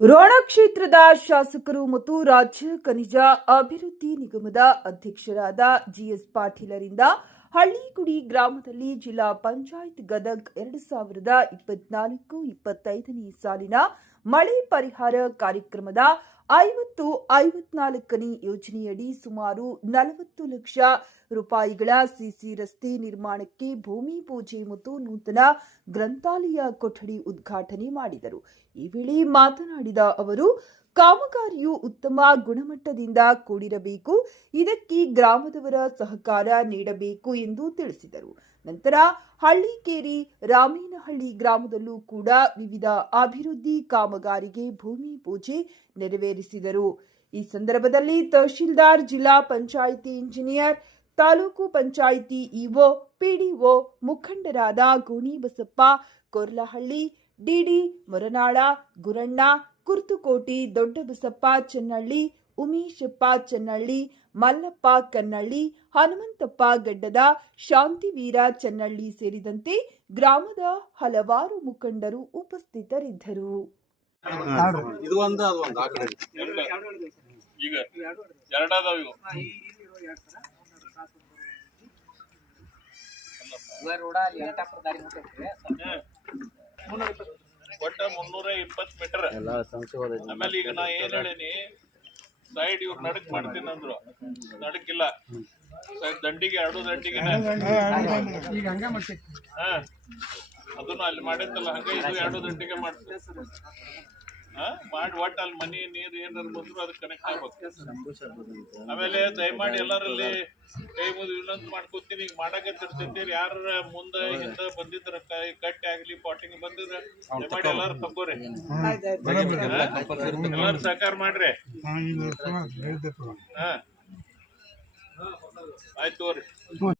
ರೋಣ ಕ್ಷೇತ್ರದ ಶಾಸಕರು ಮತ್ತು ರಾಜ್ಯ ಖನಿಜ ಅಭಿವೃದ್ಧಿ ನಿಗಮದ ಅಧ್ಯಕ್ಷರಾದ ಜಿಎಸ್ ಪಾಟೀಲರಿಂದ ಹಳ್ಳಿಗುಡಿ ಗ್ರಾಮದಲ್ಲಿ ಜಿಲ್ಲಾ ಪಂಚಾಯತ್ ಗದಗ್ ಎರಡು ಸಾವಿರದ ಇಪ್ಪತ್ನಾಲ್ಕು ಇಪ್ಪತ್ತೈದನೇ ಸಾಲಿನ ಮಳೆ ಪರಿಹಾರ ಕಾರ್ಯಕ್ರಮದ ಐವತ್ತು, ಐವತ್ನಾಲ್ಕನೇ ಯೋಜನೆಯಡಿ ಸುಮಾರು ನಲವತ್ತು ಲಕ್ಷ ರೂಪಾಯಿಗಳ ಸಿಸಿ ರಸ್ತೆ ನಿರ್ಮಾಣಕ್ಕೆ ಭೂಮಿ ಪೂಜೆ ಮತ್ತು ನೂತನ ಗ್ರಂಥಾಲಯ ಕೊಠಡಿ ಉದ್ಘಾಟನೆ ಮಾಡಿದರು. ಈ ವೇಳೆ ಮಾತನಾಡಿದ ಅವರು ಕಾಮಗಾರಿಯು ಉತ್ತಮ ಗುಣಮಟ್ಟದಿಂದ ಕೂಡಿರಬೇಕು. ಇದಕ್ಕೆ ಗ್ರಾಮದವರ ಸಹಕಾರ ನೀಡಬೇಕು ಎಂದು ತಿಳಿಸಿದರು. ನಂತರ ಹಳ್ಳಿಕೇರಿ ರಾಮೇನಹಳ್ಳಿ ಗ್ರಾಮದಲ್ಲೂ ಕೂಡ ವಿವಿಧ ಅಭಿವೃದ್ಧಿ ಕಾಮಗಾರಿಗೆ ಭೂಮಿ ಪೂಜೆ ನೆರವೇರಿಸಿದರು. ಈ ಸಂದರ್ಭದಲ್ಲಿ ತಹಶೀಲ್ದಾರ್, ಜಿಲ್ಲಾ panchayat engineer, taluk panchayat EO, PDO ಮುಖಂಡರಾದ ಗೋಣಿಬಸಪ್ಪ ಕೊರ್ಲಹಳ್ಳಿ, ಡಿಡಿ ಮೊರನಾಳ, ಗುರಣ್ಣ ಕುರ್ತುಕೋಟಿ ದೊಡ್ಡಬಸಪ್ಪ ಚೆನ್ನಳ್ಳಿ ಉಮೇಶಪ್ಪ ಚೆನ್ನಳ್ಳಿ ಮಲ್ಲಪ್ಪ ಕನ್ನಳ್ಳಿ ಹನುಮಂತಪ್ಪ ಗಡ್ಡದ ಶಾಂತಿವೀರ ಚೆನ್ನಳ್ಳಿ ಸೇರಿದಂತೆ ಗ್ರಾಮದ ಹಲವಾರು ಮುಖಂಡರು ಉಪಸ್ಥಿತರಿದ್ದರು. ಇದು ಒಂದು ಅದು ಒಂದು. ಆ ಕಡೆ. ಈಗ ಎರಡದಾವ ಇವು. ಒಟ್ಟ ಮುನ್ನೂರ ಇಪ್ಪತ್ತು ಮೀಟರ್. ಆಮೇಲೆ ಈಗ ನಾ ಏನ್ ಹೇಳೀನಿ ಸೈಡ್ ಇವ್ರು ನಡಕ್ ಮಾಡ್ತೀನಿ ಅಂದ್ರು. ನಡಕಿಲ್ಲ. ಸೈಡ್ ದಂಡಿಗೆ ಎರಡು ದಂಡಿಗೆ ಅದನ್ನ ಅಲ್ಲಿ ಮಾಡಿದ್ದಲ್ಲ ಹಂಗ ಇದು ಎರಡು ದಂಡಿಗೆ ಮಾಡ್ತೀವಿ ಹಾ ಮಾಡಿ ಒಟ್ಟು ಅಲ್ಲಿ ಮನಿ ನೀರು ಏನಾರು ಬಂದ್ರು ಅದಕ್ಕೆ ಕನೆಕ್ಟ್ ಆಗ್ಬೇಕು ಆಮೇಲೆ ದಯಮಾಡಿ ಎಲ್ಲರಲ್ಲಿ ಕೈ ಮುಗಿದು ಇನ್ನೊಂದು ಮಾಡ್ಕೊತೀನಿ. ಈಗ ಮಾಡಕತ್ತಿರ್ತಿದ್ದೀರಿ ಯಾರ ಮುಂದೆ ಹಿಂದೆ. ಬಂದಿದ್ರ ಕೈ ಕಟ್ಟಿ ಆಗ್ಲಿ ಪಾಟಿಂಗ್ ಬಂದಿದ್ರ ದಯಮಾಡಿ ಎಲ್ಲಾರು ತಗೋರಿ ಎಲ್ಲಾರು ಸಹಕಾರ ಮಾಡ್ರಿ. ಹಾ. ಆಯ್ತು ತಗೋರಿ.